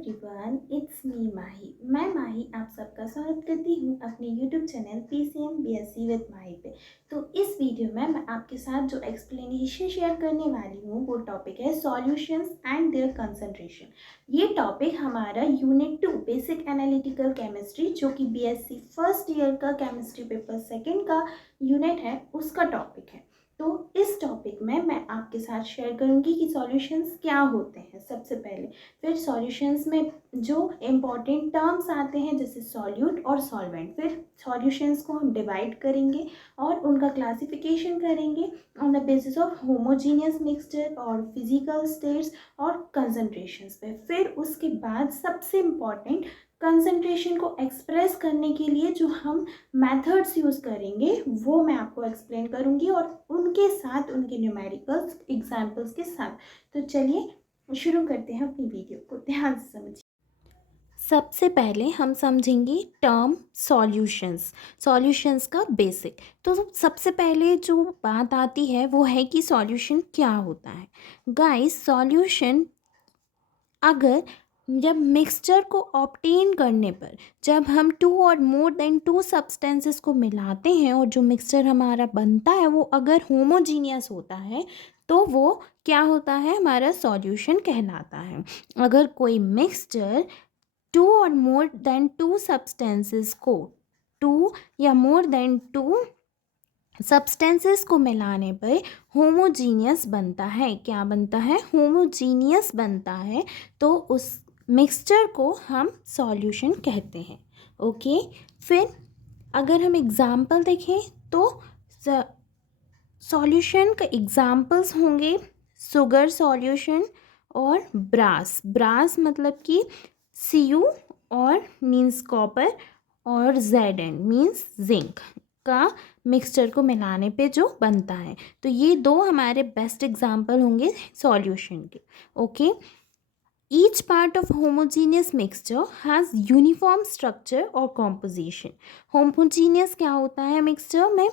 Everyone, it's me माही। मैं माही आप सबका स्वागत करती हूँ अपने YouTube channel PCM BSc with Mahi पे। तो इस वीडियो में मैं आपके साथ जो एक्सप्लेनेशन शेयर करने वाली हूँ वो टॉपिक है सॉल्यूशंस एंड देयर कंसंट्रेशन। ये टॉपिक हमारा यूनिट 2 बेसिक एनालिटिकल केमिस्ट्री जो कि बीएससी फर्स्ट ईयर का केमिस्ट्री पेपर सेकेंड का यूनिट है उसका टॉपिक है। तो इस टॉपिक में मैं आपके साथ शेयर करूंगी कि सॉल्यूशंस क्या होते हैं सबसे पहले, फिर सॉल्यूशंस में जो इम्पॉर्टेंट टर्म्स आते हैं जैसे सॉल्यूट और सॉल्वेंट, फिर सॉल्यूशंस को हम डिवाइड करेंगे और उनका क्लासिफिकेशन करेंगे on the basis of homogeneous mixture और फिजिकल स्टेट्स और कंसंट्रेशंस पे। फिर उसके बाद सबसे इम्पॉर्टेंट कंसंट्रेशन को एक्सप्रेस करने के लिए जो हम मेथड्स यूज़ करेंगे वो मैं आपको एक्सप्लेन करूँगी और उनके साथ उनके न्यूमेरिकल्स एग्जाम्पल्स के साथ। तो चलिए शुरू करते हैं अपनी वीडियो को, ध्यान से समझिए। सबसे पहले हम समझेंगे टर्म सॉल्यूशंस का बेसिक। तो सबसे पहले जो बात आती है वो है कि सॉल्यूशन क्या होता है। गाइस, सॉल्यूशन अगर जब मिक्सचर को ऑब्टेन करने पर जब हम 2 और मोर देन 2 सब्सटेंसेस को मिलाते हैं और जो मिक्सचर हमारा बनता है वो अगर होमोजीनियस होता है तो वो क्या होता है, हमारा सॉल्यूशन कहलाता है। अगर कोई मिक्सचर 2 और मोर देन 2 सब्सटेंसेस को 2 या मोर देन 2 सब्सटेंसेस को मिलाने पर होमोजीनियस बनता है, क्या बनता है, होमोजीनियस बनता है, तो उस मिक्सचर को हम सॉल्यूशन कहते हैं। ओके, फिर अगर हम एग्जाम्पल देखें तो सॉल्यूशन का एग्जाम्पल्स होंगे शुगर सॉल्यूशन और ब्रास मतलब कि Cu और मीन्स कॉपर और Zn मीन्स जिंक का मिक्सचर को मिलाने पे जो बनता है। तो ये दो हमारे बेस्ट एग्जाम्पल होंगे सॉल्यूशन के। Okay, each part of homogeneous mixture has uniform structure और कॉम्पोजिशन। होमोजीनियस क्या होता है, मिक्सचर में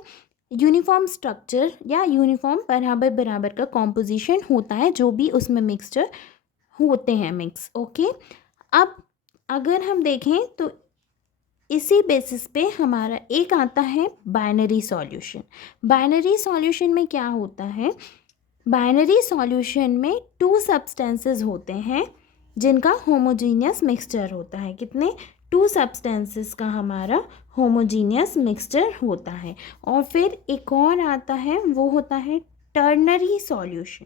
यूनिफॉर्म स्ट्रक्चर या यूनिफॉर्म बराबर बराबर का कॉम्पोजिशन होता है जो भी उसमें मिक्सचर होते हैं मिक्स। ओके, अब अगर हम देखें तो इसी बेसिस पे हमारा एक आता है बाइनरी सॉल्यूशन। बाइनरी सॉल्यूशन में क्या होता है, बाइनरी सॉल्यूशन में 2 सब्सटेंसेस होते हैं जिनका होमोजीनियस मिक्सचर होता है। कितने, 2 सब्सटेंसेस का हमारा होमोजीनियस मिक्सचर होता है। और फिर एक और आता है वो होता है टर्नरी सॉल्यूशन।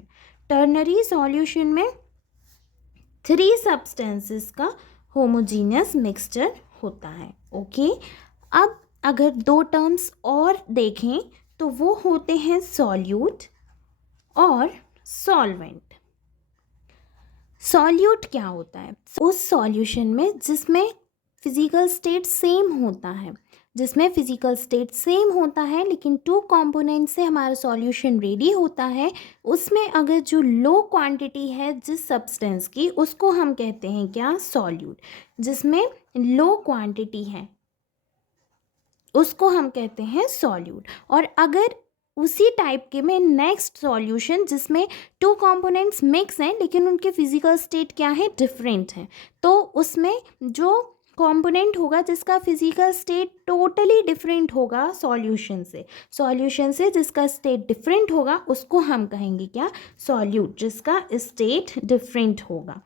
टर्नरी सॉल्यूशन में 3 सब्सटेंसेस का होमोजीनियस मिक्सचर होता है। ओके, अब अगर 2 टर्म्स और देखें तो वो होते हैं सॉल्यूट और सॉल्वेंट। सॉल्यूट क्या होता है, उस सॉल्यूशन में जिसमें फिजिकल स्टेट सेम होता है, जिसमें फिजिकल स्टेट सेम होता है लेकिन 2 कंपोनेंट से हमारा सॉल्यूशन रेडी होता है, उसमें अगर जो लो क्वांटिटी है जिस सब्सटेंस की उसको हम कहते हैं क्या, सॉल्यूट। जिसमें लो क्वांटिटी है उसको हम कहते हैं सॉल्यूट। और अगर उसी टाइप के में नेक्स्ट सॉल्यूशन जिसमें 2 कंपोनेंट्स मिक्स हैं लेकिन उनके फिजिकल स्टेट क्या है, डिफरेंट है, तो उसमें जो कंपोनेंट होगा जिसका फिजिकल स्टेट टोटली डिफरेंट होगा सॉल्यूशन से जिसका स्टेट डिफरेंट होगा उसको हम कहेंगे क्या, सॉल्यूट, जिसका स्टेट डिफरेंट होगा।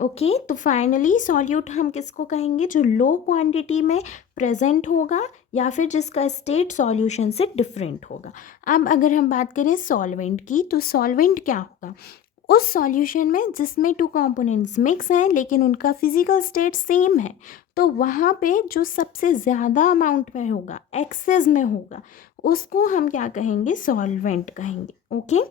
ओके, तो फाइनली सॉल्यूट हम किसको कहेंगे, जो लो क्वांटिटी में प्रेजेंट होगा या फिर जिसका स्टेट सॉल्यूशन से डिफरेंट होगा। अब अगर हम बात करें सॉल्वेंट की, तो सॉल्वेंट क्या होगा, उस सॉल्यूशन में जिसमें 2 कंपोनेंट्स मिक्स हैं लेकिन उनका फिजिकल स्टेट सेम है, तो वहाँ पे जो सबसे ज़्यादा अमाउंट में होगा, एक्सेस में होगा, उसको हम क्या कहेंगे, सॉल्वेंट कहेंगे। ओके,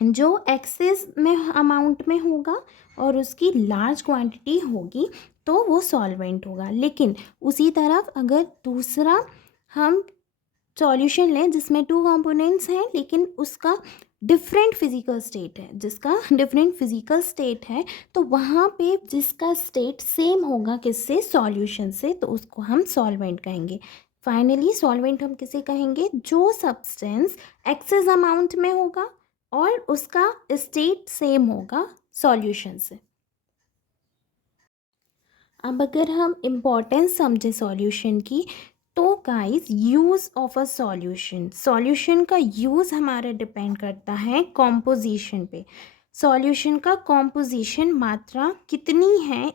जो एक्सेस में अमाउंट में होगा और उसकी लार्ज क्वांटिटी होगी तो वो सॉल्वेंट होगा। लेकिन उसी तरफ अगर दूसरा हम सॉल्यूशन लें जिसमें 2 कंपोनेंट्स हैं लेकिन उसका डिफरेंट फिजिकल स्टेट है, जिसका डिफरेंट फिजिकल स्टेट है, तो वहाँ पे जिसका स्टेट सेम होगा किससे, सॉल्यूशन से, तो उसको हम सॉल्वेंट कहेंगे। फाइनली सॉल्वेंट हम किसे कहेंगे, जो सब्सटेंस एक्सेस अमाउंट में होगा और उसका स्टेट सेम होगा सॉल्यूशन से। अब अगर हम इम्पोर्टेंस समझें सॉल्यूशन की, तो guys use of a solution, solution का यूज़ हमारा डिपेंड करता है कॉम्पोजिशन पे। सॉल्यूशन का कॉम्पोजिशन मात्रा कितनी है,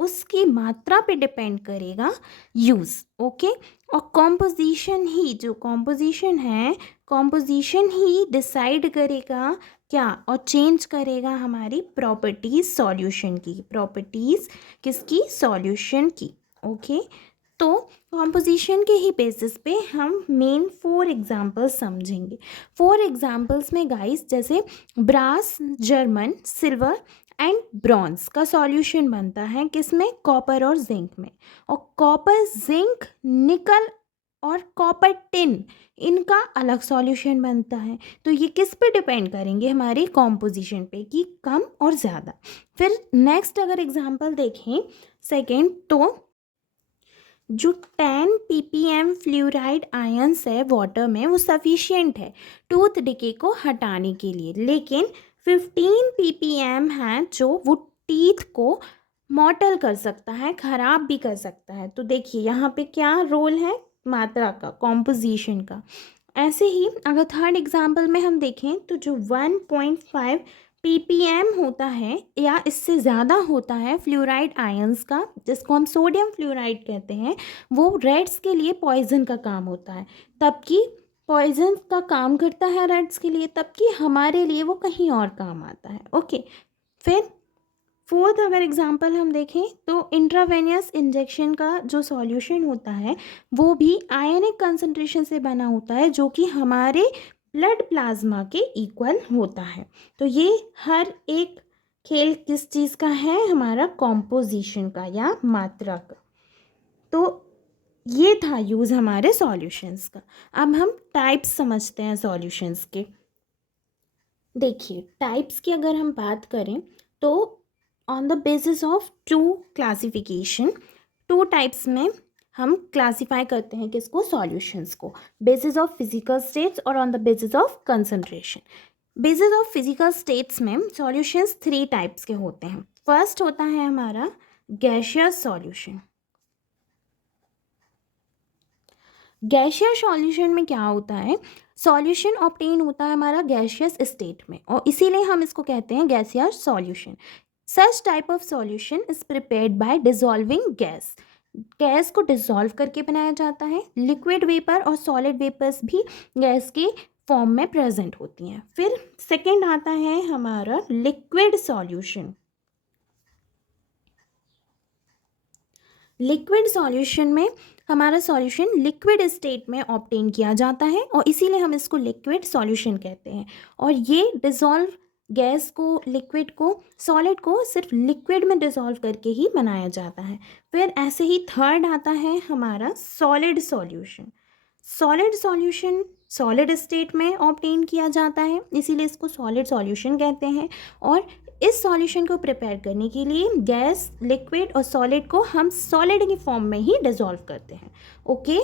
उसकी मात्रा पे डिपेंड करेगा यूज़। ओके, और कॉम्पोजिशन ही, जो कॉम्पोजिशन है, कॉम्पोजिशन ही डिसाइड करेगा क्या, और चेंज करेगा हमारी प्रॉपर्टीज़ सॉल्यूशन की, प्रॉपर्टीज़ किसकी, सॉल्यूशन की। ओके, तो कॉम्पोजिशन के ही बेसिस पे हम मेन 4 एग्जांपल्स समझेंगे। 4 एग्जांपल्स में गाइस, जैसे brass, German, silver and bronze का सॉल्यूशन बनता है किसमें, कॉपर और जिंक में। और कॉपर, जिंक, निकल और कॉपर टिन, इनका अलग सॉल्यूशन बनता है। तो ये किस पे डिपेंड करेंगे, हमारे कॉम्पोजिशन पे, कि कम और ज़्यादा। फिर नेक्स्ट अगर एग्जांपल देखें सेकेंड, तो जो 10 ppm फ्लूराइड आयंस है वाटर में, वो सफिशिएंट है टूथ डिके को हटाने के लिए, लेकिन 15 ppm है जो वो टीथ को मॉटल कर सकता है, ख़राब भी कर सकता है। तो देखिए यहाँ पे क्या रोल है, मात्रा का, कॉम्पोजिशन का। ऐसे ही अगर थर्ड एग्जाम्पल में हम देखें, तो जो 1.5 ppm होता है या इससे ज़्यादा होता है फ्लूराइड आयंस का, जिसको हम सोडियम फ्लूराइड कहते हैं, वो रेड्स के लिए पॉइजन का काम होता है। तब कि पॉइजन का काम करता है रेड्स के लिए, तब कि हमारे लिए वो कहीं और काम आता है। ओके, फिर फोर्थ अगर एग्जांपल हम देखें, तो इंट्रावेनियस इंजेक्शन का जो सॉल्यूशन होता है, वो भी आयनिक कंसंट्रेशन से बना होता है, जो कि हमारे ब्लड प्लाज्मा के इक्वल होता है। तो ये हर एक खेल किस चीज़ का है, हमारा कॉम्पोजिशन का या मात्रा का। तो ये था यूज़ हमारे सॉल्यूशंस का। अब हम टाइप्स समझते हैं सॉल्यूशंस के। देखिए, टाइप्स की अगर हम बात करें, तो on the basis of 2 classification, 2 types में हम क्लासीफाई करते हैं किसको, सॉल्यूशंस को, बेसिस ऑफ फिजिकल स्टेट्स और on the basis of concentration. Basis of physical states में सॉल्यूशंस 3 टाइप्स के होते हैं। फर्स्ट होता है हमारा गैसियस सॉल्यूशन। गैसियस सॉल्यूशन में क्या होता है, सॉल्यूशन ऑब्टेन होता है हमारा गैसियस स्टेट में, और इसीलिए हम इसको कहते हैं gaseous solution. Such type of solution is prepared by dissolving gas, gas को डिसॉल्व करके बनाया जाता है। लिक्विड वेपर और सॉलिड वेपर्स भी गैस के फॉर्म में प्रेजेंट होती हैं। फिर सेकेंड आता है हमारा लिक्विड सॉल्यूशन। लिक्विड सॉल्यूशन में हमारा सॉल्यूशन लिक्विड स्टेट में ऑब्टेन किया जाता है, और इसीलिए हम इसको लिक्विड सॉल्यूशन कहते हैं। और ये डिसॉल्व गैस को, लिक्विड को, सॉलिड को सिर्फ लिक्विड में डिसॉल्व करके ही बनाया जाता है। फिर ऐसे ही थर्ड आता है हमारा solid solution. Solid solution solid state में ऑब्टेन किया जाता है, इसीलिए इसको सॉलिड सॉल्यूशन कहते हैं। और इस सॉल्यूशन को प्रिपेयर करने के लिए गैस, लिक्विड और सॉलिड को हम सॉलिड की फॉर्म में ही डिसॉल्व करते हैं। ओके,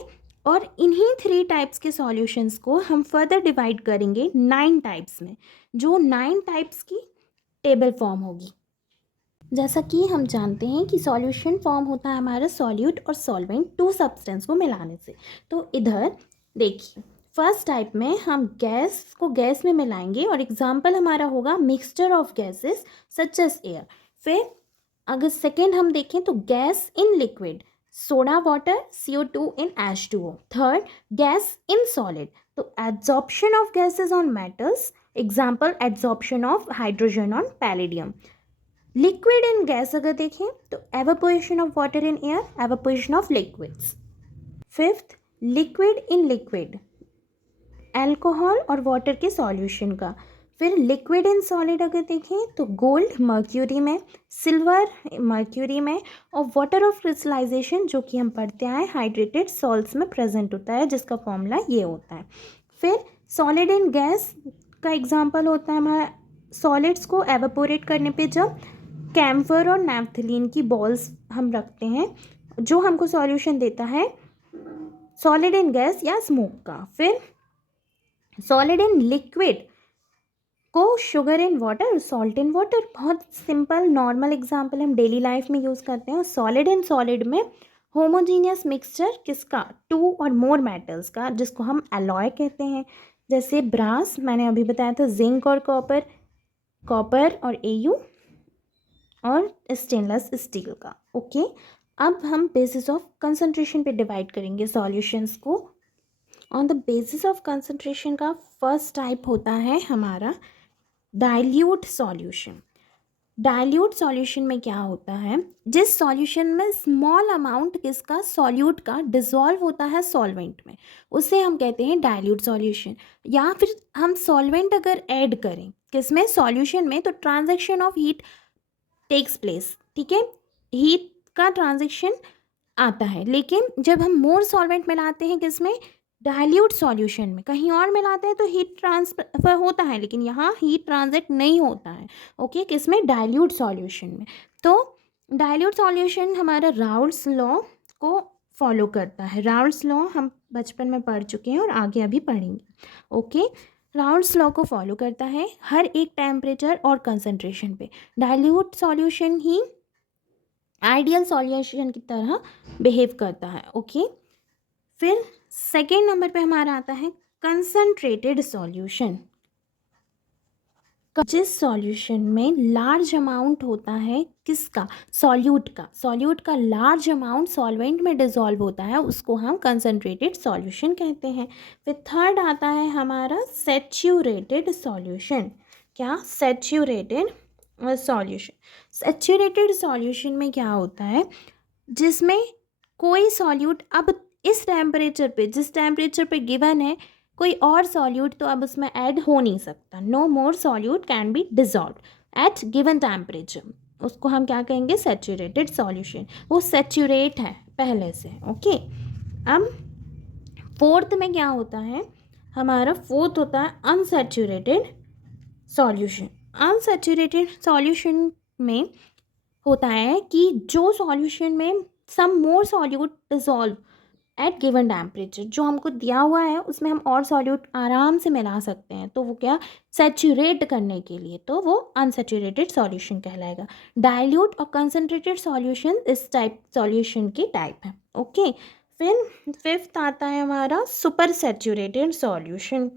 और इन्हीं 3 टाइप्स के सॉल्यूशंस को हम फर्दर डिवाइड करेंगे 9 टाइप्स में, जो 9 टाइप्स की टेबल फॉर्म होगी। जैसा कि हम जानते हैं कि सॉल्यूशन फॉर्म होता है हमारा सॉल्यूट और सॉल्वेंट, 2 सब्सटेंस को मिलाने से। तो इधर देखिए, फर्स्ट टाइप में हम गैस को गैस में मिलाएंगे, और एग्जाम्पल हमारा होगा mixture of gases such as air. फिर अगर सेकेंड हम देखें, तो gas in liquid, soda water, CO2 in H2O। Third, gas in solid, तो adsorption of gases on metals, example adsorption of hydrogen on palladium. Liquid in gas अगर देखें, तो evaporation of water in air, evaporation of liquids. Fifth, liquid in liquid, alcohol और water के solution का। फिर liquid in solid अगर देखें, तो गोल्ड मर्क्यूरी में, सिल्वर मर्क्यूरी में, और वाटर ऑफ क्रिस्टलाइजेशन, जो कि हम पढ़ते आए हाइड्रेटेड सॉल्ट्स में प्रेजेंट होता है, जिसका फॉर्मूला ये होता है। फिर सॉलिड इन गैस का एग्जांपल होता है हमारा, सॉलिड्स को एवापोरेट करने पे जब कैम्फर और नैफ्थलीन की बॉल्स हम रखते हैं, जो हमको सॉल्यूशन देता है सॉलिड इन गैस या स्मोक का। फिर सॉलिड इन लिक्विड, को sugar in water, salt in water, बहुत सिंपल नॉर्मल एग्जांपल हम डेली लाइफ में यूज़ करते हैं। सॉलिड इन सॉलिड में होमोजीनियस मिक्सचर किसका, टू और मोर मेटल्स का, जिसको हम एलॉय कहते हैं। जैसे ब्रास मैंने अभी बताया था, जिंक और कॉपर, कॉपर और एयू, और स्टेनलेस स्टील का। ओके, अब हम बेसिस ऑफ कंसंट्रेशन पे डिवाइड करेंगे सॉल्यूशंस को। On the basis of concentration का फर्स्ट टाइप होता है हमारा डाइल्यूट सॉल्यूशन। डाइल्यूट सॉल्यूशन में क्या होता है, जिस सॉल्यूशन में स्मॉल अमाउंट किसका, सॉल्यूट का डिसॉल्व होता है सॉल्वेंट में, उसे हम कहते हैं डाइल्यूट सॉल्यूशन। या फिर हम सॉल्वेंट अगर ऐड करें किसमें, सॉल्यूशन में, तो transaction of heat takes place, ठीक है, हीट का ट्रांजैक्शन आता है। लेकिन जब हम मोर सॉल्वेंट मिलाते हैं किसमें, डाइल्यूट सॉल्यूशन में, कहीं और मिलाते हैं तो हीट ट्रांसफर होता है, लेकिन यहाँ हीट ट्रांजेक्ट नहीं होता है। ओके, किसमें, डाइल्यूट सॉल्यूशन में। तो डाइल्यूट सॉल्यूशन हमारा राउल्ट्स लॉ को फॉलो करता है। राउल्ट्स लॉ हम बचपन में पढ़ चुके हैं और आगे अभी पढ़ेंगे। ओके, राउल्ट्स लॉ को फॉलो करता है हर एक टेम्परेचर और कंसंट्रेशन पे। डाइल्यूट सॉल्यूशन ही आइडियल सॉल्यूशन की तरह बिहेव करता है। ओके, फिर सेकेंड नंबर पे हमारा आता है कंसंट्रेटेड सॉल्यूशन। जिस सॉल्यूशन में लार्ज अमाउंट होता है किसका, सॉल्यूट का, सॉल्यूट का लार्ज अमाउंट सॉल्वेंट में डिसॉल्व होता है, उसको हम कंसंट्रेटेड सॉल्यूशन कहते हैं। फिर थर्ड आता है हमारा सैचुरेटेड सॉल्यूशन। क्या, सैचुरेटेड सॉल्यूशन। सैचुरेटेड सॉल्यूशन में क्या होता है, जिसमें कोई सॉल्यूट अब इस टेम्परेचर पे, जिस टेम्परेचर पे गिवन है, कोई और सॉल्यूट तो अब उसमें ऐड हो नहीं सकता। No more solute can be dissolve at given temperature, उसको हम क्या कहेंगे, सैचुरेटेड सॉल्यूशन। वो सैचुरेट है पहले से। ओके, अब फोर्थ में क्या होता है हमारा, फोर्थ होता है अनसैचुरेटेड सॉल्यूशन। अनसैचुरेटेड सॉल्यूशन में होता है कि जो सॉल्यूशन में some more solute dissolve at given temperature, जो हमको दिया हुआ है उसमें हम और सॉल्यूट आराम से मिला सकते हैं, तो वो क्या, सैचुरेट करने के लिए, तो वो अनसैचुरेटेड सॉल्यूशन कहलाएगा। डाइल्यूट और कंसंट्रेटेड सॉल्यूशन इस टाइप सॉल्यूशन की टाइप है। ओके, फिर फिफ्थ आता है हमारा super saturated solution.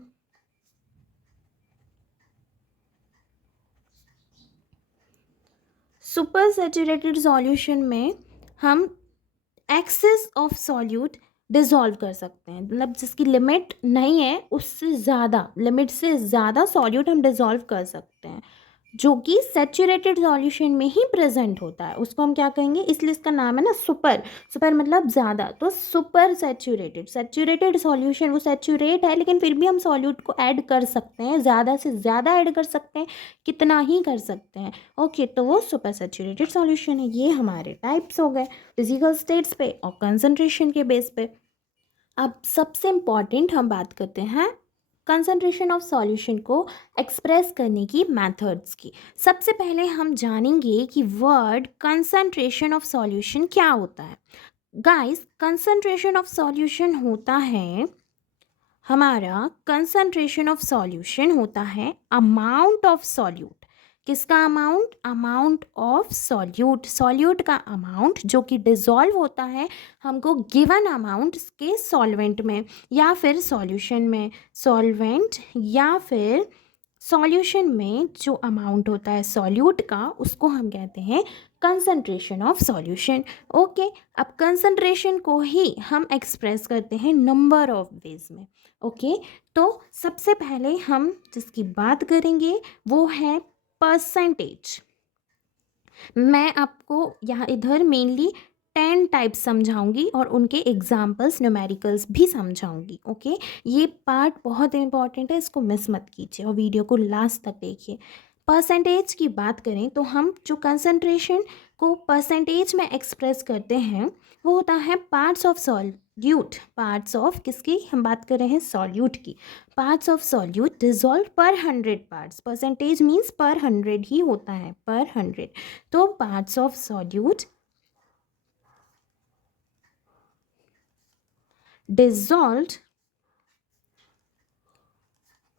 Super saturated solution में हम एक्सेस ऑफ सॉल्यूट डिसॉल्व कर सकते हैं, मतलब जिसकी लिमिट नहीं है उससे ज़्यादा, लिमिट से ज़्यादा सॉल्यूट हम डिसॉल्व कर सकते हैं, जो कि सैचुरेटेड सॉल्यूशन में ही प्रेजेंट होता है, उसको हम क्या कहेंगे, इसलिए इसका नाम है ना सुपर। सुपर मतलब ज़्यादा, तो सुपर सैचुरेटेड, सैचुरेटेड सॉल्यूशन वो सैचुरेट है लेकिन फिर भी हम सॉल्यूट को ऐड कर सकते हैं, ज़्यादा से ज़्यादा ऐड कर सकते हैं, कितना ही कर सकते हैं। ओके, तो वो सुपर सैचुरेटेड सॉल्यूशन है। ये हमारे टाइप्स हो गए फिजिकल स्टेट्स पे और कंसंट्रेशन के बेस पे। अब सबसे इम्पॉर्टेंट हम बात करते हैं कंसंट्रेशन ऑफ सॉल्यूशन को एक्सप्रेस करने की मेथड्स की। सबसे पहले हम जानेंगे कि वर्ड कंसंट्रेशन ऑफ सॉल्यूशन क्या होता है। गाइस, कंसंट्रेशन ऑफ सॉल्यूशन होता है हमारा, कंसंट्रेशन ऑफ सॉल्यूशन होता है अमाउंट ऑफ सॉल्यूट। किसका amount, amount of solute, solute का अमाउंट जो कि डिसॉल्व होता है हमको गिवन अमाउंट के सॉल्वेंट में या फिर सॉल्यूशन में, सॉल्वेंट या फिर सॉल्यूशन में जो अमाउंट होता है सॉल्यूट का, उसको हम कहते हैं कंसंट्रेशन ऑफ सॉल्यूशन। ओके, अब कंसंट्रेशन को ही हम एक्सप्रेस करते हैं नंबर ऑफ वेज में। ओके, तो सबसे पहले हम जिसकी बात करेंगे वो है परसेंटेज। मैं आपको यहाँ इधर मेनली 10 टाइप्स समझाऊंगी और उनके एग्जाम्पल्स न्यूमेरिकल्स भी समझाऊंगी। ओके, ये पार्ट बहुत इंपॉर्टेंट है, इसको मिस मत कीजिए और वीडियो को लास्ट तक देखिए। परसेंटेज की बात करें तो हम जो कंसंट्रेशन को परसेंटेज में एक्सप्रेस करते हैं वो होता है parts of solute. Parts of किसकी हम बात कर रहे हैं, सॉल्यूट की। पार्ट्स ऑफ सॉल्यूट डिसॉल्व पर 100 पार्ट्स, परसेंटेज मीन्स पर 100 ही होता है, पर 100। तो parts of solute dissolved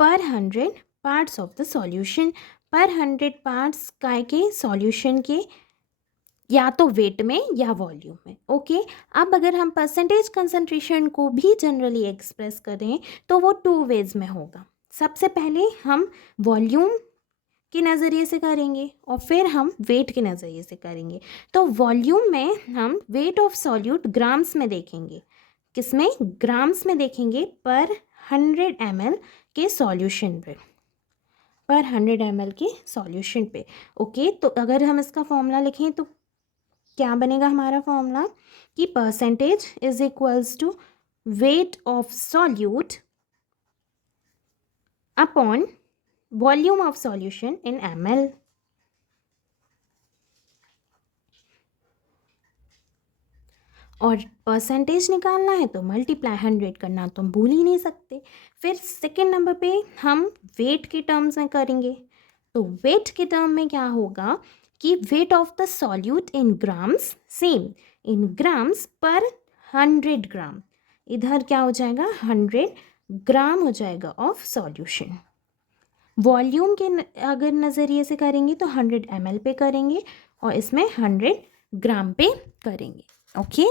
per 100 parts of the solution, पर 100 पार्ट्स काय के सॉल्यूशन के, या तो वेट में या वॉल्यूम में। ओके, अब अगर हम परसेंटेज कंसंट्रेशन को भी जनरली एक्सप्रेस करें तो वो 2 वेज में होगा। सबसे पहले हम वॉल्यूम के नज़रिए से करेंगे और फिर हम वेट के नज़रिए से करेंगे। तो वॉल्यूम में हम वेट ऑफ सॉल्यूट ग्राम्स में देखेंगे। किसमें? ग्राम्स में देखेंगे पर 100 ml के सॉल्यूशन पे, पर 100 ml के सॉल्यूशन पे। ओके, तो अगर हम इसका फॉर्मूला लिखें तो क्या बनेगा हमारा फॉर्मूला कि percentage is equals to weight of solute upon volume of solution in ml। और परसेंटेज निकालना है तो मल्टीप्लाई 100 करना तो हम भूल ही नहीं सकते। फिर सेकेंड नंबर पे हम वेट के टर्म्स में करेंगे। तो वेट के टर्म में क्या होगा कि weight of the solute in grams, same in grams पर 100 ग्राम, इधर क्या हो जाएगा 100 ग्राम हो जाएगा ऑफ सॉल्यूशन। वॉल्यूम के अगर नज़रिए से करेंगे तो 100 ml पे करेंगे और इसमें 100 ग्राम पे करेंगे। ओके,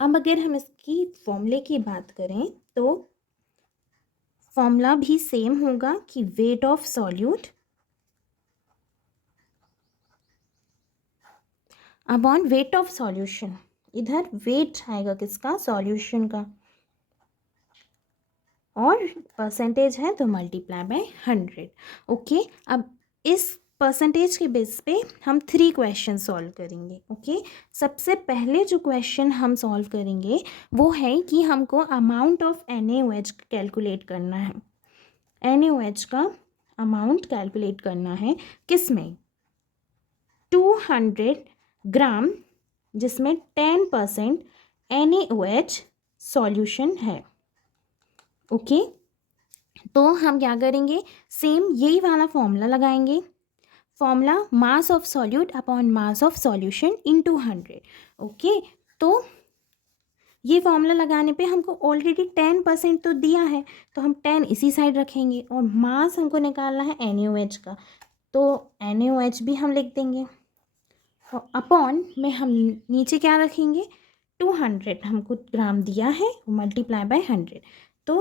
अब अगर हम इसकी फॉर्मूले की बात करें तो फॉर्मूला भी सेम होगा कि wait of solute upon weight of solution. इधर वेट आएगा किसका? सॉल्यूशन का, और परसेंटेज है तो मल्टीप्लाई बाय 100। ओके, अब इस परसेंटेज के बेस पे हम 3 क्वेश्चन सॉल्व करेंगे। ओके, सबसे पहले जो क्वेश्चन हम सॉल्व करेंगे वो है कि हमको अमाउंट ऑफ NaOH कैलकुलेट करना है। NaOH का अमाउंट कैलकुलेट करना है किसमें? 200 ग्राम, जिसमें 10% NaOH सॉल्यूशन है। ओके, तो हम क्या करेंगे? सेम यही वाला फॉर्मूला लगाएंगे। Formula mass of solute upon mass of solution into 100। Okay, तो ये फॉर्मूला लगाने पे हमको ऑलरेडी 10% तो दिया है, तो हम 10 इसी साइड रखेंगे और मास हमको निकालना है NaOH का, तो NaOH भी हम लिख देंगे और अपॉन में हम नीचे क्या रखेंगे? 200 हमको ग्राम दिया है, मल्टीप्लाई बाय 100। तो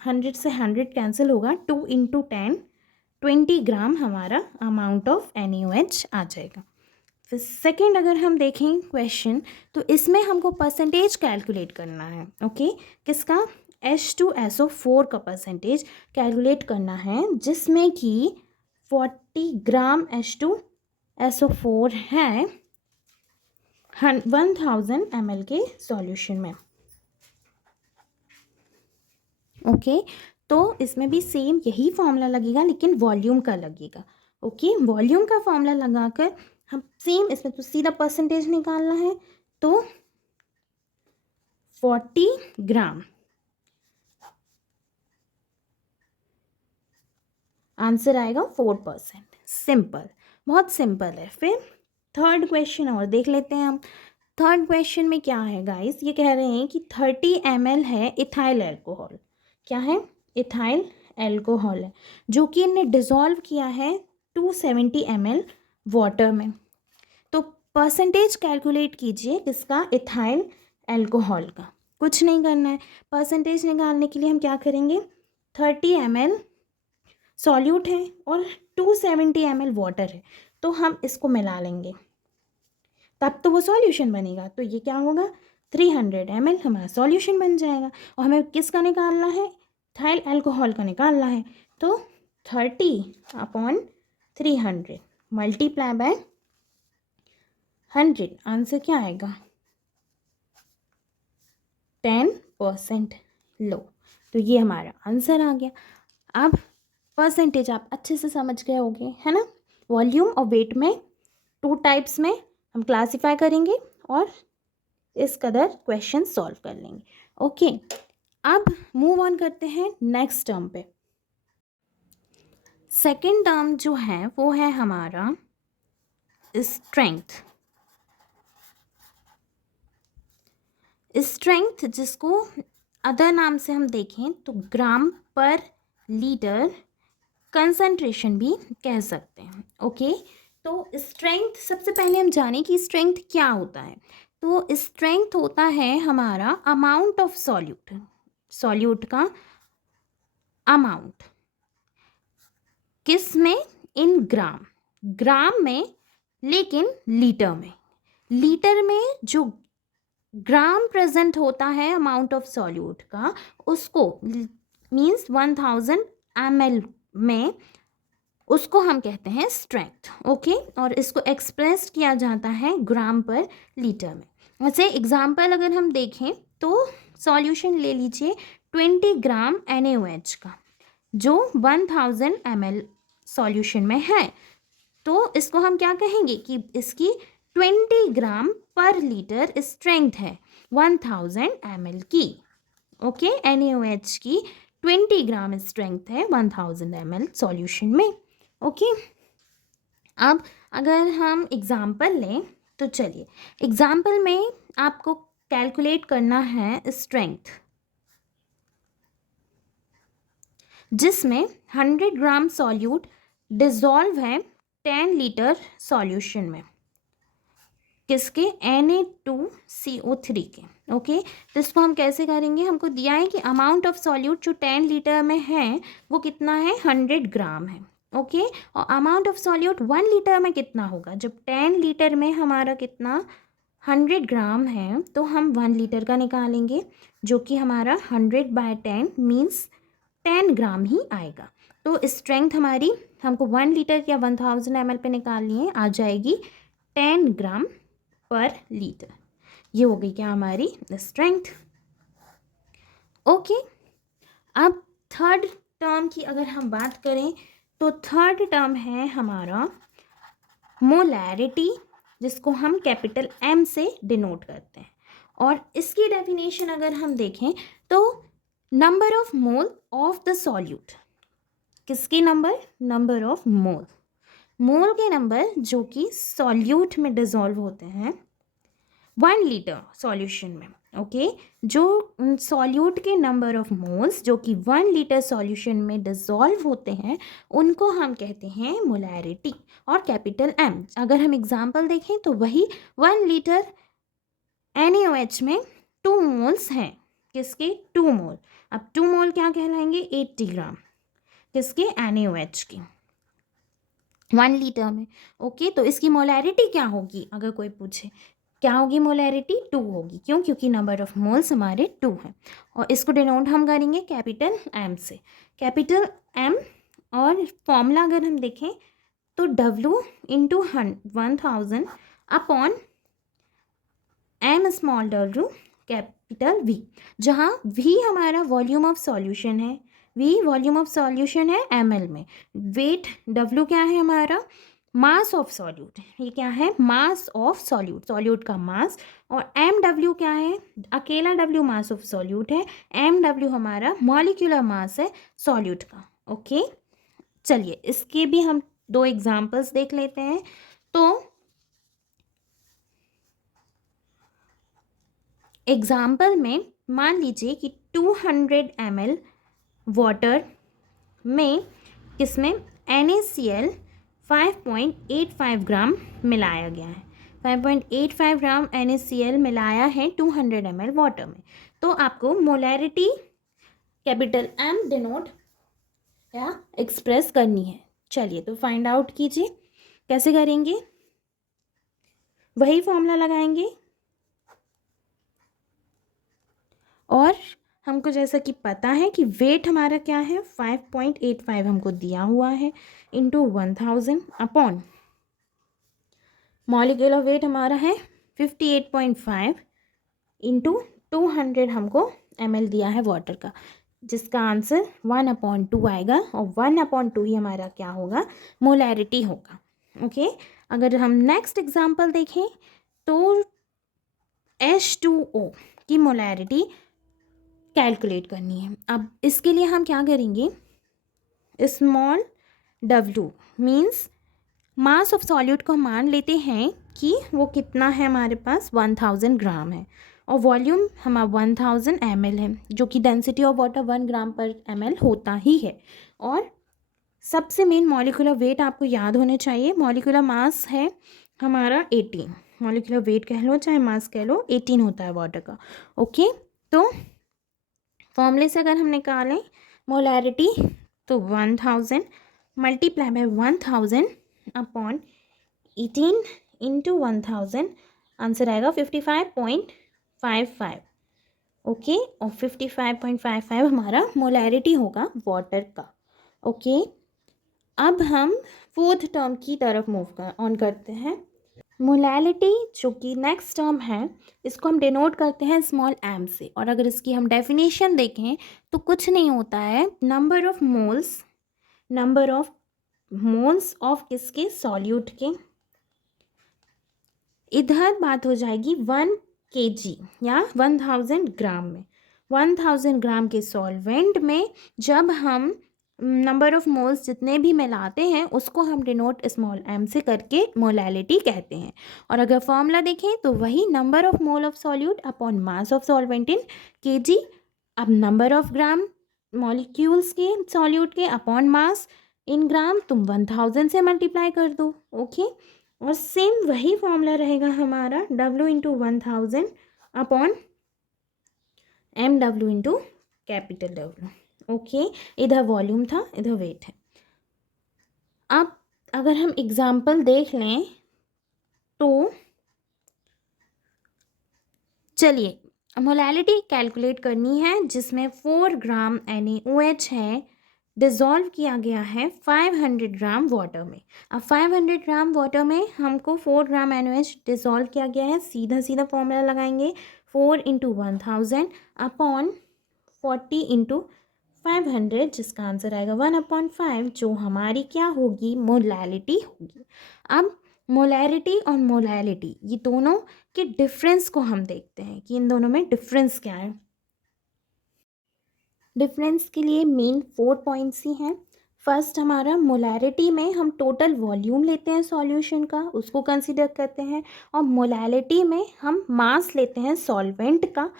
100 से 100 कैंसिल होगा, 2 इंटू 10 20 ग्राम हमारा अमाउंट ऑफ NaOH आ जाएगा। फिर सेकेंड अगर हम देखें क्वेश्चन, तो इसमें हमको परसेंटेज कैलकुलेट करना है। ओके, किसका? H2SO4 का परसेंटेज कैलकुलेट करना है, जिसमें कि 40 ग्राम H2SO4 है 1000 ml के सॉल्यूशन में। ओके, तो इसमें भी सेम यही फॉर्मूला लगेगा लेकिन वॉल्यूम का लगेगा। ओके, वॉल्यूम का फॉर्मूला लगाकर हम सेम इसमें तो सीधा परसेंटेज निकालना है, तो 40 ग्राम, आंसर आएगा 4%। सिंपल, बहुत सिंपल है। फिर थर्ड क्वेश्चन और देख लेते हैं हम। थर्ड क्वेश्चन में क्या है गाइस? ये कह रहे हैं कि 30 ml है इथाइल एल्कोहल। क्या है? इथाइल एल्कोहल है, जो कि इन्हें डिज़ोल्व किया है 270 ml वाटर में। तो परसेंटेज कैलकुलेट कीजिए किसका? इथाइल एल्कोहल का। कुछ नहीं करना है, परसेंटेज निकालने के लिए हम क्या करेंगे? 30 ml सॉल्यूट है और 270 ml वाटर है, तो हम इसको मिला लेंगे, तब तो वो सॉल्यूशन बनेगा। तो ये क्या होगा? 300 ml हमारा सॉल्यूशन बन जाएगा। और हमें किसका निकालना है? इथाइल एल्कोहल का निकालना है। तो 30 अपॉन 300 मल्टीप्लाई बाय 100, आंसर क्या आएगा? 10% लो। तो ये हमारा आंसर आ गया। अब परसेंटेज आप अच्छे से समझ गए होंगे, है ना? वॉल्यूम और वेट में 2 टाइप्स में हम क्लासीफाई करेंगे और इस कदर क्वेश्चन सॉल्व कर लेंगे। ओके, अब मूव ऑन करते हैं नेक्स्ट टर्म पे। सेकेंड टर्म जो है वो है हमारा स्ट्रेंथ। स्ट्रेंथ जिसको अदर नाम से हम देखें तो ग्राम पर लीटर कंसंट्रेशन भी कह सकते हैं। ओके, तो स्ट्रेंथ सबसे पहले हम जानें कि स्ट्रेंथ क्या होता है। तो स्ट्रेंथ होता है हमारा अमाउंट ऑफ सॉल्यूट, सॉल्यूट का अमाउंट किस में, इन ग्राम, ग्राम में, लेकिन लीटर में जो ग्राम प्रेजेंट होता है अमाउंट ऑफ सॉल्यूट का, उसको मीन्स 1000 ml में, उसको हम कहते हैं स्ट्रेंथ। ओके, और इसको एक्सप्रेस किया जाता है ग्राम पर लीटर में। वैसे एग्जाम्पल अगर हम देखें तो सॉल्यूशन ले लीजिए 20 ग्राम NaOH का जो 1000 ml सॉल्यूशन में है, तो इसको हम क्या कहेंगे कि इसकी 20 ग्राम पर लीटर स्ट्रेंथ है 1000 ml की। ओके, NaOH की 20 ग्राम स्ट्रेंथ है 1000 ml सॉल्यूशन में। ओके, अब अगर हम एग्जाम्पल लें तो चलिए एग्जाम्पल में आपको कैलकुलेट करना है स्ट्रेंथ जिसमें 100 ग्राम सॉल्यूट डिज़ोल्व है 10 लीटर सॉल्यूशन में, किसके, Na2CO3 के। ओके, तो इसको हम कैसे करेंगे, हमको दिया है कि अमाउंट ऑफ सॉल्यूट जो 10 लीटर में है वो कितना है, 100 ग्राम है। ओके, और अमाउंट ऑफ सॉल्यूट 1 लीटर में कितना होगा, जब 10 लीटर में हमारा कितना 100 ग्राम है तो हम 1 लीटर का निकालेंगे जो कि हमारा 100/10 मीन्स 10 ग्राम ही आएगा। तो स्ट्रेंथ हमारी हमको 1 लीटर या 1000 ml पे निकालनी है, आ जाएगी 10 ग्राम पर लीटर। ये हो गई क्या हमारी स्ट्रेंथ। ओके, अब थर्ड टर्म की अगर हम बात करें तो थर्ड टर्म है हमारा मोलैरिटी, जिसको हम कैपिटल M से डिनोट करते हैं। और इसकी डेफिनेशन अगर हम देखें तो number of mole of the solute, किसके नंबर ऑफ मोल के नंबर जो कि सॉल्यूट में डिज़ोल्व होते हैं 1 लीटर सॉल्यूशन में। ओके, जो सॉल्यूट के नंबर ऑफ मोल्स जो कि 1 लीटर सॉल्यूशन में डिज़ोल्व होते हैं उनको हम कहते हैं मोलैरिटी और कैपिटल M। अगर हम एग्जांपल देखें तो वही 1 लीटर NaOH में 2 मोल्स हैं, किसके, 2 मोल। अब 2 मोल क्या कहलाएंगे, 80 ग्राम, किसके, NaOH की 1 लीटर में। ओके, तो इसकी मोलैरिटी क्या होगी, अगर कोई पूछे क्या होगी, मोलैरिटी 2 होगी। क्यों, क्योंकि नंबर ऑफ मोल्स हमारे 2 हैं। और इसको डिनोट हम करेंगे कैपिटल M से, कैपिटल M। और फॉर्मूला अगर हम देखें तो W into 1000 upon M small w capital V, जहाँ V हमारा वॉल्यूम ऑफ सॉल्यूशन है, V वॉल्यूम ऑफ सॉल्यूशन है ml में, वेट W क्या है हमारा, मास ऑफ सॉल्यूट, ये क्या है, मास ऑफ सॉल्यूट, सॉल्यूट का मास। और MW क्या है, अकेला W मास ऑफ सॉल्यूट है, MW हमारा मॉलिक्यूलर मास है सॉल्यूट का। ओके, चलिए इसके भी हम 2 एग्जांपल्स देख लेते हैं। तो एग्जाम्पल में मान लीजिए कि 200 ml वाटर में किसमें NaCl 5.85 ग्राम मिलाया गया है, 5.85 ग्राम NaCl मिलाया है 200 ml वाटर में। तो आपको मोलैरिटी कैपिटल M डिनोट या एक्सप्रेस करनी है। चलिए तो फाइंड आउट कीजिए, कैसे करेंगे, वही फॉर्मूला लगाएंगे और हमको जैसा कि पता है कि वेट हमारा क्या है 5.85 हमको दिया हुआ है इंटू 1000 अपॉन मॉलिक्यूलर वेट हमारा है 58.5 इंटू 200 हमको ml दिया है वाटर का, जिसका आंसर 1/2 आएगा। और 1/2 ही हमारा क्या होगा, मोलैरिटी होगा। ओके, अगर हम नेक्स्ट एग्जांपल देखें तो H2O की मोलैरिटी कैलकुलेट करनी है। अब इसके लिए हम क्या करेंगे, small w means mass of solute को मान लेते हैं कि वो कितना है हमारे पास 1000 ग्राम है, और वॉल्यूम हमारा 1000 ml है, जो कि डेंसिटी ऑफ वाटर 1 ग्राम पर ml होता ही है। और सबसे मेन मॉलिक्यूलर वेट आपको याद होने चाहिए। मॉलिक्यूलर मास है हमारा 18, मॉलिक्यूलर वेट कह लो चाहे मास कह लो, 18 होता है वाटर का। ओके, तो फॉर्मूले से अगर हम निकालें मोलैरिटी तो 1000 multiply by 1000 upon 18 into 1000, answer आएगा 55.55। ओके, और 55.55 हमारा मोलैरिटी होगा वाटर का। ओके, अब हम फोर्थ टर्म की तरफ मूव ऑन करते हैं। मोलैलिटी जो कि नेक्स्ट टर्म है, इसको हम डिनोट करते हैं स्मॉल m से। और अगर इसकी हम डेफिनेशन देखें तो कुछ नहीं होता है, नंबर ऑफ मोल्स ऑफ किसके, सॉल्यूट के। इधर बात हो जाएगी 1 kg या 1000 ग्राम में। 1000 ग्राम के सॉल्वेंट में जब हम नंबर ऑफ मोल्स जितने भी मिलाते हैं उसको हम डिनोट स्मॉल m से करके मोलैलिटी कहते हैं। और अगर फॉर्मूला देखें तो वही number of mole of solute upon mass of solvent in kg। अब नंबर ऑफ ग्राम मॉलिक्यूल्स के सॉल्यूट के अपॉन मास इन ग्राम तुम 1000 से मल्टीप्लाई कर दो। ओके, और सेम वही फॉर्मूला रहेगा हमारा W into 1000 upon MW into capital W। Okay, इधर वॉल्यूम था, इधर वेट है। अब अगर हम एग्जाम्पल देख लें तो चलिए मोलैलिटी कैलकुलेट करनी है, जिसमें 4 ग्राम NaOH है, डिज़ोल्व किया गया है 500 ग्राम वाटर में। अब 500 ग्राम वाटर में हमको 4 ग्राम NaOH डिज़ोल्व किया गया है। सीधा सीधा फॉर्मूला लगाएंगे, 4 इंटू 1000 अपॉन 40 इंटू 500, जिसका आंसर आएगा 1/5, जो हमारी क्या होगी, मोलैलिटी होगी। अब मोलैरिटी और मोलैलिटी ये दोनों के डिफरेंस को हम देखते हैं कि इन दोनों में डिफरेंस क्या है। डिफरेंस के लिए मेन 4 पॉइंट्स ही हैं। फर्स्ट, हमारा मोलैरिटी में हम टोटल वॉल्यूम लेते हैं सॉल्यूशन का, उसको कंसीडर करते हैं। और मोलैलिटी में हम मास लेते हैं सॉल्वेंट का,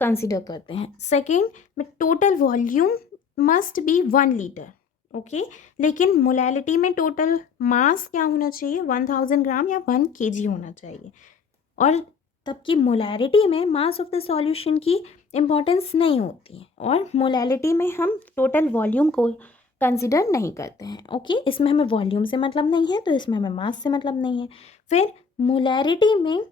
कंसीडर करते हैं। सेकेंड में total volume must be 1 litre. Okay, लेकिन मोलैलिटी में टोटल मास क्या होना चाहिए, 1000 ग्राम या 1 kg होना चाहिए। और तब की मोलैरिटी में मास ऑफ द सॉल्यूशन की इम्पॉर्टेंस नहीं होती है, और मोलैलिटी में हम टोटल वॉल्यूम को कंसिडर नहीं करते हैं। ओके, इसमें हमें वॉल्यूम से मतलब नहीं है, तो इसमें हमें मास से मतलब नहीं है। फिर मोलैरिटी में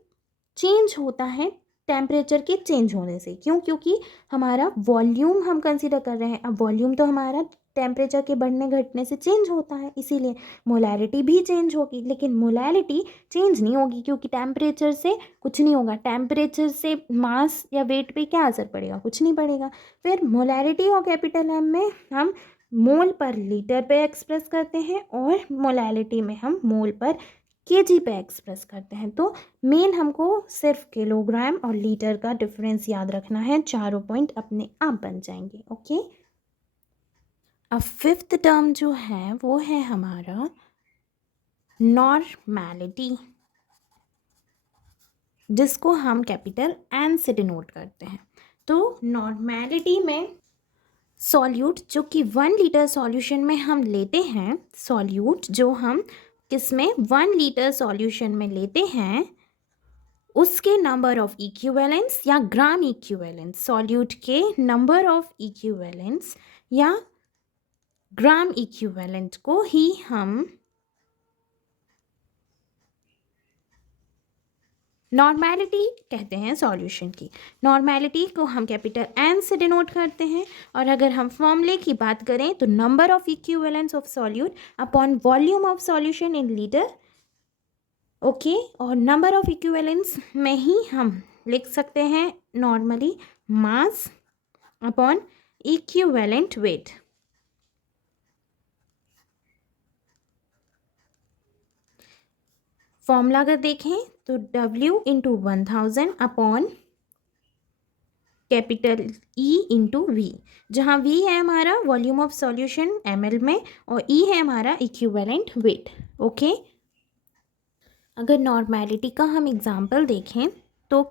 चेंज होता है टेम्परेचर के चेंज होने से। क्यों? क्योंकि हमारा वॉल्यूम हम कंसिडर कर रहे हैं। अब वॉल्यूम तो हमारा टेम्परेचर के बढ़ने घटने से चेंज होता है, इसीलिए मोलैरिटी भी चेंज होगी। लेकिन मोलैलिटी चेंज नहीं होगी, क्योंकि टेम्परेचर से कुछ नहीं होगा। टेम्परेचर से मास या वेट पे क्या असर पड़ेगा, कुछ नहीं पड़ेगा। फिर मोलैरिटी और कैपिटल M में हम मोल पर लीटर पे एक्सप्रेस करते हैं, और मोलैलिटी में हम मोल पर kg पे एक्सप्रेस करते हैं। तो मेन हमको सिर्फ किलोग्राम और लीटर का डिफरेंस याद रखना है, चारों पॉइंट अपने आप बन जाएंगे। ओके, अब फिफ्थ टर्म जो है वो है हमारा नॉर्मैलिटी, जिसको हम कैपिटल N से डिनोट करते हैं। तो नॉर्मैलिटी में सॉल्यूट जो कि 1 लीटर सॉल्यूशन में हम लेते हैं, सॉल्यूट जो हम किसमें 1 लीटर सॉल्यूशन में लेते हैं, उसके नंबर ऑफ इक्विवेलेंस या ग्राम इक्विवेलेंस, सॉल्यूट के नंबर ऑफ इक्विवेलेंस या ग्राम इक्विवेलेंट को ही हम नॉर्मैलिटी कहते हैं सॉल्यूशन की। नॉर्मैलिटी को हम कैपिटल N से डिनोट करते हैं। और अगर हम फॉर्मूले की बात करें तो number of equivalence of solute upon volume of solution in litre. Okay, और नंबर ऑफ इक्विवेलेंस में ही हम लिख सकते हैं normally mass upon equivalent weight. Formula अगर देखें तो W into 1000 upon capital E into V, जहाँ V है हमारा वॉल्यूम ऑफ सॉल्यूशन ml में, और E है हमारा इक्विवेलेंट वेट। ओके, अगर नॉर्मैलिटी का हम एग्जांपल देखें तो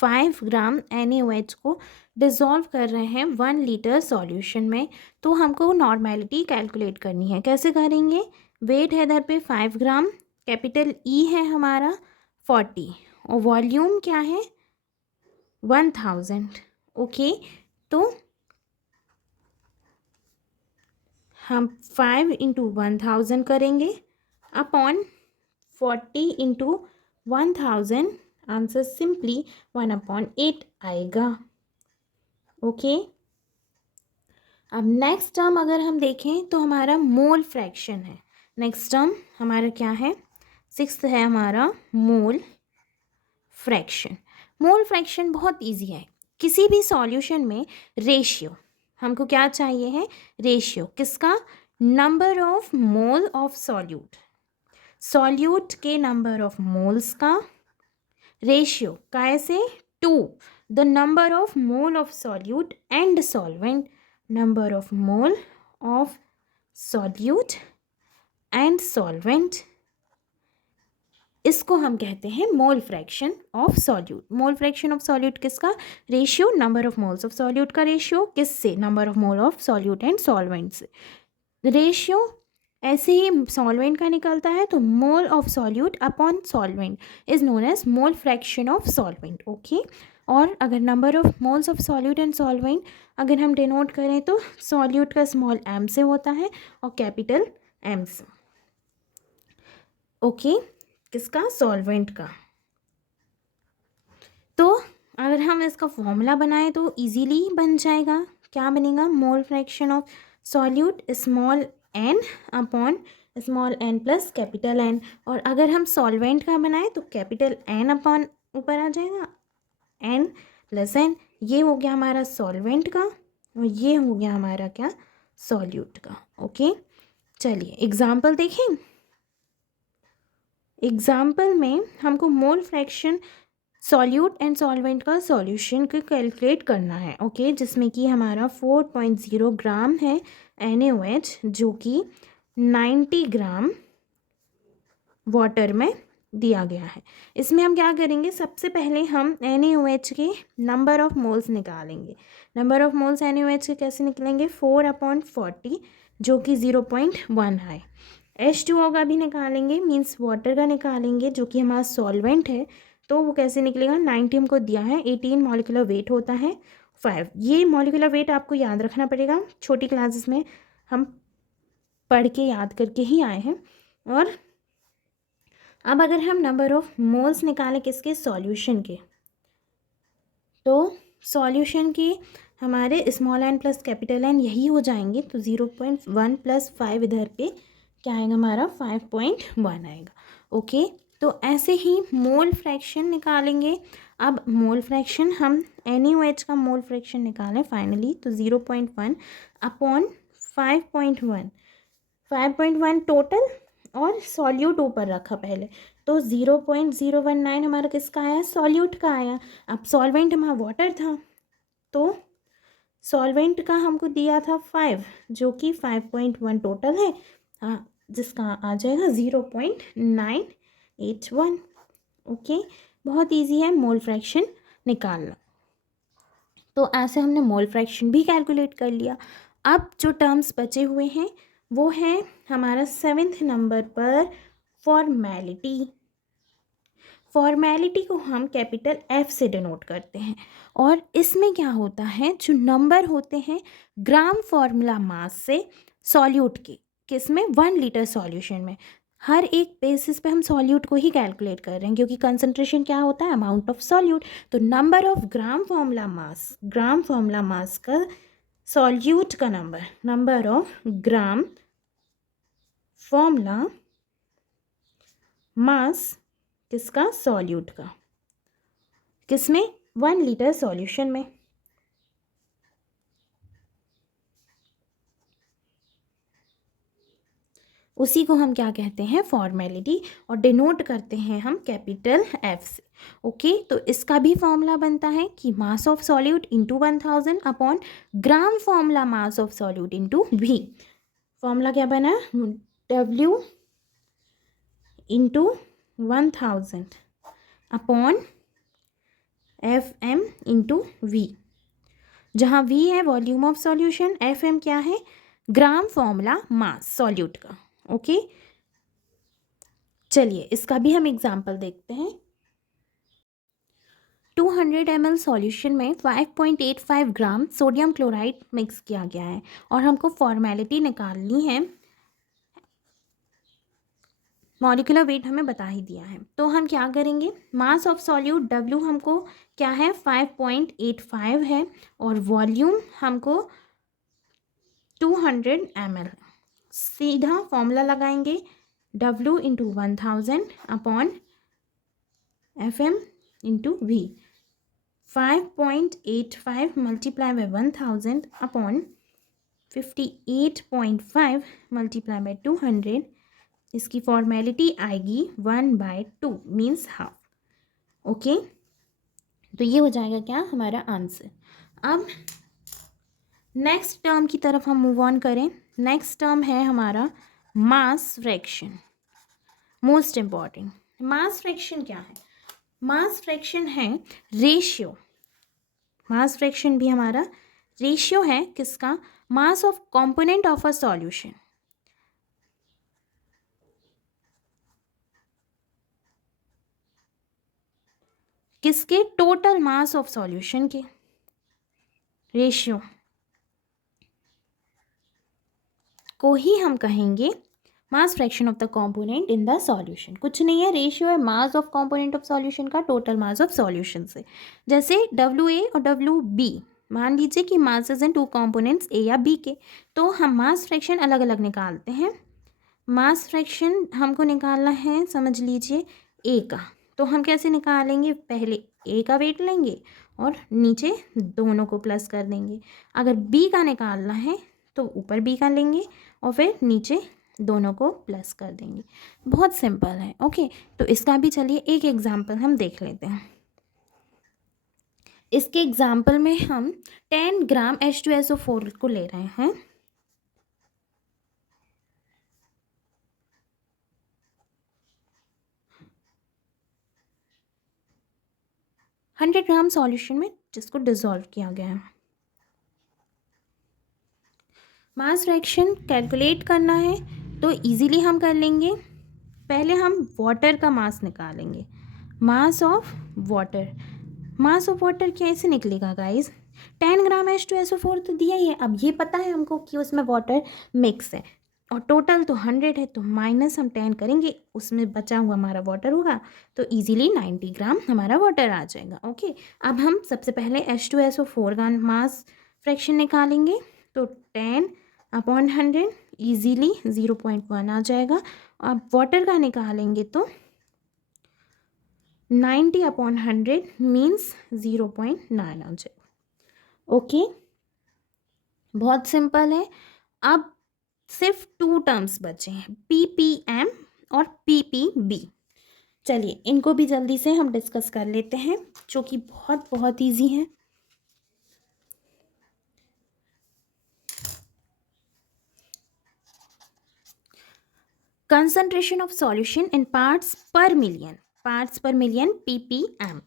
5 ग्राम NaOH को डिज़ोल्व कर रहे हैं 1 लीटर सॉल्यूशन में, तो हमको नॉर्मेलिटी कैलकुलेट करनी है। कैसे करेंगे? वेट है इधर पे 5 ग्राम, कैपिटल E है हमारा 40 और वॉल्यूम क्या है 1000। ओके, तो हम 5 इंटू 1000 करेंगे अपॉन 40 इंटू 1000, आंसर सिंपली 1/8 आएगा। ओके, अब नेक्स्ट टर्म अगर हम देखें तो हमारा मोल फ्रैक्शन है। नेक्स्ट टर्म हमारा क्या है? 6th है हमारा मोल फ्रैक्शन। मोल फ्रैक्शन बहुत इजी है। किसी भी सॉल्यूशन में रेशियो, हमको क्या चाहिए है? रेशियो किसका? Number of mole of solute, solute के नंबर ऑफ मोल्स का रेशियो कैसे? 2 the number of mole of solute and solvent, number of mole of solute and solvent, इसको हम कहते हैं mole fraction of solute. Mole fraction of solute किसका? Ratio number of moles of solute का ratio किससे? Number of mole of solute and solvent से। Ratio ऐसे ही सॉल्वेंट का निकलता है, तो mole of solute upon solvent is known as mole fraction of solvent. Okay, और अगर number of moles of solute and solvent अगर हम डिनोट करें तो सॉल्यूट का स्मॉल m से होता है और कैपिटल M से। ओके, किसका? सॉल्वेंट का। तो अगर हम इसका फॉर्मूला बनाएं तो इजीली बन जाएगा। क्या बनेगा? मोल fraction of solute small n upon small n plus capital N, और अगर हम सॉल्वेंट का बनाएं तो कैपिटल N अपॉन ऊपर आ जाएगा n प्लस n। ये हो गया हमारा सॉल्वेंट का और ये हो गया हमारा क्या? सॉल्यूट का। ओके, चलिए एग्जाम्पल देखें। एग्जाम्पल में हमको mole fraction solute and solvent का सॉल्यूशन को कैलकुलेट करना है। ओके, जिसमें कि हमारा 4.0 ग्राम है NaOH, जो कि 90 ग्राम वाटर में दिया गया है। इसमें हम क्या करेंगे? सबसे पहले हम NaOH के नंबर ऑफ मोल्स निकालेंगे। नंबर ऑफ मोल्स NaOH के कैसे निकलेंगे? 4/40, जो कि 0.1 है। H2O का भी निकालेंगे, मीन्स वाटर का निकालेंगे, जो कि हमारा सॉल्वेंट है, तो वो कैसे निकलेगा? 90 हमको दिया है, 18 मॉलिक्यूलर वेट होता है 5। ये मॉलिक्यूलर वेट आपको याद रखना पड़ेगा, छोटी क्लासेस में हम पढ़ के याद करके ही आए हैं। और अब अगर हम नंबर ऑफ मोल्स निकालें किसके? सॉल्यूशन के, तो सॉल्यूशन के हमारे small n plus capital N यही हो जाएंगे, तो 0.1 प्लस 5 इधर पे क्या आएगा हमारा? 5.1 आएगा। ओके, तो ऐसे ही मोल फ्रैक्शन निकालेंगे। अब मोल फ्रैक्शन हम NaOH का मोल फ्रैक्शन निकालें फाइनली, तो 0.1 अपॉन 5.1, 5.1 टोटल और सॉल्यूट ऊपर रखा पहले, तो 0.019 हमारा किसका आया? सॉल्यूट का आया। अब सॉल्वेंट हमारा वाटर था, तो सॉल्वेंट का हमको दिया था 5, जो कि 5.1 टोटल है, हाँ, जिसका आ जाएगा 0.981। ओके, बहुत इजी है मोल फ्रैक्शन निकालना। तो ऐसे हमने मोल फ्रैक्शन भी कैलकुलेट कर लिया। अब जो टर्म्स बचे हुए हैं वो है हमारा 7th नंबर पर फॉर्मेलिटी। फॉर्मेलिटी को हम कैपिटल F से डिनोट करते हैं, और इसमें क्या होता है? जो नंबर होते हैं ग्राम फॉर्मूला मास से सॉल्यूट के, किसमें? 1 लीटर सॉल्यूशन में। हर एक बेसिस पे हम सॉल्यूट को ही कैलकुलेट कर रहे हैं, क्योंकि कंसंट्रेशन क्या होता है? Amount of solute. तो number of gram formula mass, gram formula mass का सॉल्यूट का number of gram formula mass किसका? सॉल्यूट का, किसमें? 1 लीटर सॉल्यूशन में। उसी को हम क्या कहते हैं? फॉर्मेलिटी, और डिनोट करते हैं हम कैपिटल F से। ओके, तो इसका भी फॉर्मूला बनता है कि mass of solute into 1000 upon gram formula mass of solute into V। Formula क्या बना? W into 1000 upon F M into V, जहाँ वी है volume of solution, F M क्या है, ग्राम फॉर्मूला मास सॉल्यूट का। ओके, चलिए इसका भी हम एग्जांपल देखते हैं। 200 ml सॉल्यूशन में 5.85 ग्राम सोडियम क्लोराइड मिक्स किया गया है और हमको फॉर्मेलिटी निकालनी है। मॉलिक्यूलर वेट हमें बता ही दिया है, तो हम क्या करेंगे, मास ऑफ सॉल्यूट W हमको क्या है 5.85 है और वॉल्यूम हमको 200 ml। सीधा फॉर्मूला लगाएंगे, W into 1000 upon F M into V. 5.85 multiply by 1000 upon 58.5 multiply by 200, इसकी फॉर्मेलिटी आएगी 1/2 मीन्स हाफ। ओके, तो ये हो जाएगा क्या हमारा आंसर। अब नेक्स्ट टर्म की तरफ हम मूव ऑन करें। नेक्स्ट टर्म है हमारा mass fraction, most important. Mass fraction क्या है, मास फ्रैक्शन है रेशियो, मास फ्रैक्शन भी हमारा रेशियो है किसका, mass of component of a solution. किसके, टोटल मास ऑफ सॉल्यूशन के, रेशियो को ही हम कहेंगे mass fraction of the component in the solution. कुछ नहीं है, रेशियो है mass of component of solution का टोटल मास ऑफ सॉल्यूशन से। जैसे WA और WB, मान लीजिए कि मासेस हैं टू कंपोनेंट्स A या B के, तो हम मास फ्रैक्शन अलग अलग निकालते हैं। मास फ्रैक्शन हमको निकालना है, समझ लीजिए A का, तो हम कैसे निकालेंगे, पहले A का वेट लेंगे और नीचे दोनों को प्लस कर देंगे। अगर B का निकालना है तो ऊपर B का लेंगे और फिर नीचे दोनों को प्लस कर देंगे। बहुत सिंपल है। ओके, तो इसका भी चलिए एक एग्जाम्पल हम देख लेते हैं। इसके एग्जाम्पल में हम 10 ग्राम H2SO4 को ले रहे हैं। हंड्रेड ग्राम सॉल्यूशन में जिसको डिसॉल्व किया गया है। मास फ्रैक्शन कैलकुलेट करना है तो इजीली हम कर लेंगे। पहले हम वाटर का मास निकालेंगे, mass of water. Mass of water कैसे निकलेगा गाइस, 10 ग्राम H2SO4 तो दिया ही है। अब ये पता है हमको कि उसमें वाटर मिक्स है और टोटल तो 100 है, तो माइनस हम 10 करेंगे, उसमें बचा हुआ हमारा वाटर होगा, तो इजीली 90 ग्राम हमारा वाटर आ जाएगा। ओके, अब हम सबसे पहले H2SO4 का मास फ्रैक्शन निकालेंगे, तो 10 अपॉन 100 ईजीली 0.1 आ जाएगा। अब वाटर का निकालेंगे तो 90 अपॉन 100 मीन्स 0.9 आ जाएगा। ओके, बहुत सिंपल है। अब सिर्फ 2 टर्म्स बचे हैं, PPM और PPB। चलिए इनको भी जल्दी से हम डिस्कस कर लेते हैं, जो कि बहुत बहुत ईजी है। Concentration of solution in parts पर मिलियन, पार्ट्स पर मिलियन PPM।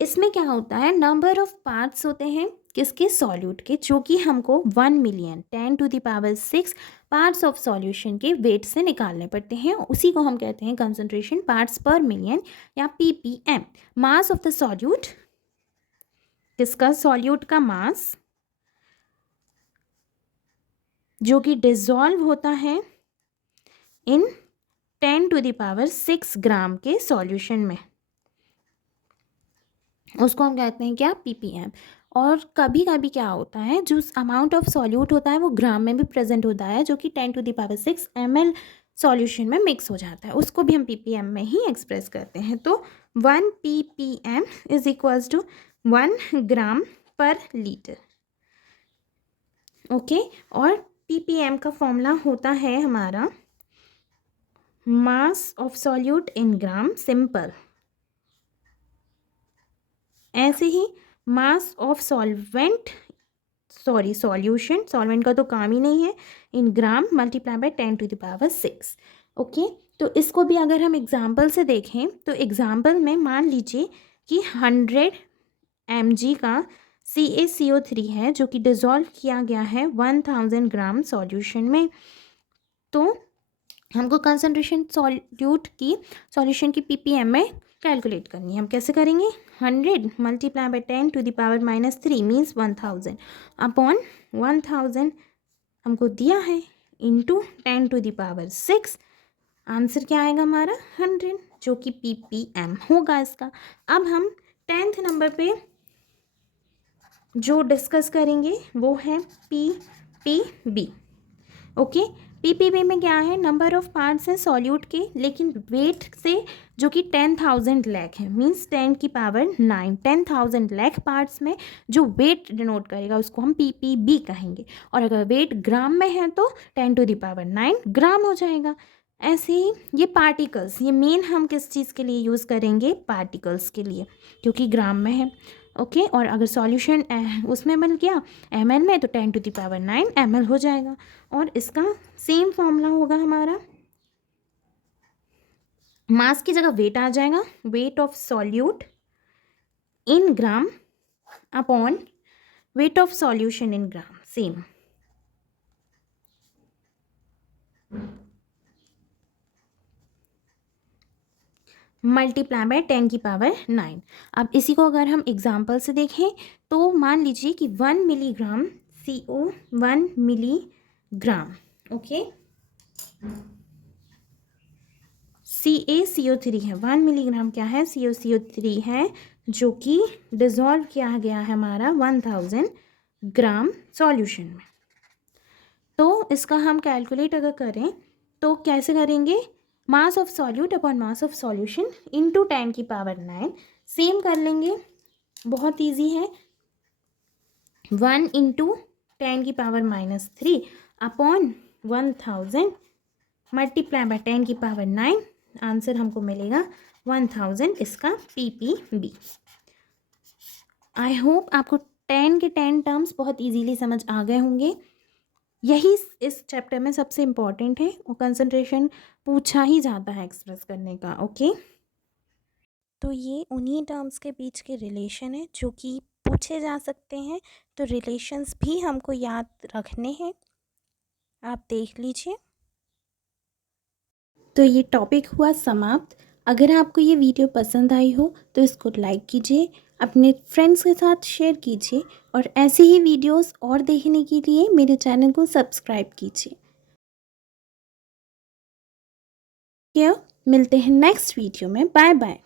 इसमें क्या होता है, नंबर ऑफ पार्ट्स होते हैं किसके, सॉल्यूट के, जो कि हमको 1 मिलियन 10⁶ पार्ट्स ऑफ सॉल्यूशन के वेट से निकालने पड़ते हैं। उसी को हम कहते हैं कंसंट्रेशन पार्ट्स पर मिलियन या PPM। Mass of the solute, किसका, सॉल्यूट का मास जो कि डिसॉल्व होता है इन 10⁶ ग्राम के सॉल्यूशन में, उसको हम कहते हैं क्या, PPM। और कभी कभी क्या होता है, जो अमाउंट ऑफ सॉल्यूट होता है वो ग्राम में भी प्रेजेंट होता है, जो कि 10⁶ ml सॉल्यूशन में मिक्स हो जाता है, उसको भी हम PPM में ही एक्सप्रेस करते हैं। तो 1 PPM is equals to 1 gram per litre. Okay, और PPM का फॉर्मूला होता है हमारा mass of solute in gram, simple. ऐसे ही mass of solvent, solution, solvent का तो काम ही नहीं है, in gram multiply by 10⁶। Okay, तो इसको भी अगर हम एग्जाम्पल से देखें तो एग्जाम्पल में मान लीजिए कि 100 mg का CaCO3 है जो कि डिज़ोल्व किया गया है 1000 ग्राम सॉल्यूशन में। तो हमको कंसनट्रेशन सॉल्यूशन की ppm में कैलकुलेट करनी है। हम कैसे करेंगे? 100 multiply by 10 to the power -3 means 1000 upon 1000 हमको दिया है into 10 to the power 6। Answer क्या आएगा हमारा? 100 जो कि ppm होगा इसका। अब हम 10th नंबर पे जो डिस्कस करेंगे वो है ppb। ओके, ppb में क्या है? नंबर ऑफ पार्ट्स हैं सॉल्यूट के, लेकिन वेट से जो कि 10,000 लाख है, मीन्स 10 की पावर 9, 10,000 लाख पार्ट्स में जो वेट डिनोट करेगा उसको हम ppb कहेंगे। और अगर वेट ग्राम में है तो 10 टू द पावर 9 ग्राम हो जाएगा। ऐसे ही ये पार्टिकल्स, ये मेन हम किस चीज़ के लिए यूज़ करेंगे? पार्टिकल्स के लिए, क्योंकि ग्राम में है। ओके, और अगर सॉल्यूशन उसमें मिल गया ml में तो 10 टू द पावर 9 ml हो जाएगा। और इसका सेम फॉर्मूला होगा हमारा, मास की जगह वेट आ जाएगा, wait of solute in gram upon weight of solution in gram, same. Multiply by 10 की पावर 9। अब इसी को अगर हम एग्जाम्पल से देखें तो मान लीजिए कि 1 milligram CO 1 milligram, okay, CaCO3 है। 1 मिलीग्राम क्या है? CaCO3 है जो कि डिज़ोल्व किया गया है हमारा 1000 ग्राम सॉल्यूशन में। तो इसका हम कैलकुलेट अगर करें तो कैसे करेंगे? मास of solute upon mass of solution into 10 की पावर 9। सेम कर लेंगे, बहुत इजी है। 1 इंटू 10 की पावर -3 अपॉन 1000 मल्टीप्लाई बाय 10 की पावर 9। आंसर हमको मिलेगा 1000, इसका ppb। आई होप आपको 10 के 10 टर्म्स बहुत इजीली समझ आ गए होंगे। यही इस चैप्टर में सबसे इम्पॉर्टेंट है और कंसंट्रेशन पूछा ही जाता है एक्सप्रेस करने का। ओके, तो ये उन्हीं टर्म्स के बीच के रिलेशन है जो कि पूछे जा सकते हैं, तो रिलेशंस भी हमको याद रखने हैं, आप देख लीजिए। तो ये टॉपिक हुआ समाप्त। अगर आपको ये वीडियो पसंद आई हो तो इसको लाइक कीजिए, अपने फ्रेंड्स के साथ शेयर कीजिए और ऐसे ही वीडियोस और देखने के लिए मेरे चैनल को सब्सक्राइब कीजिए। क्या मिलते हैं नेक्स्ट वीडियो में। Bye bye.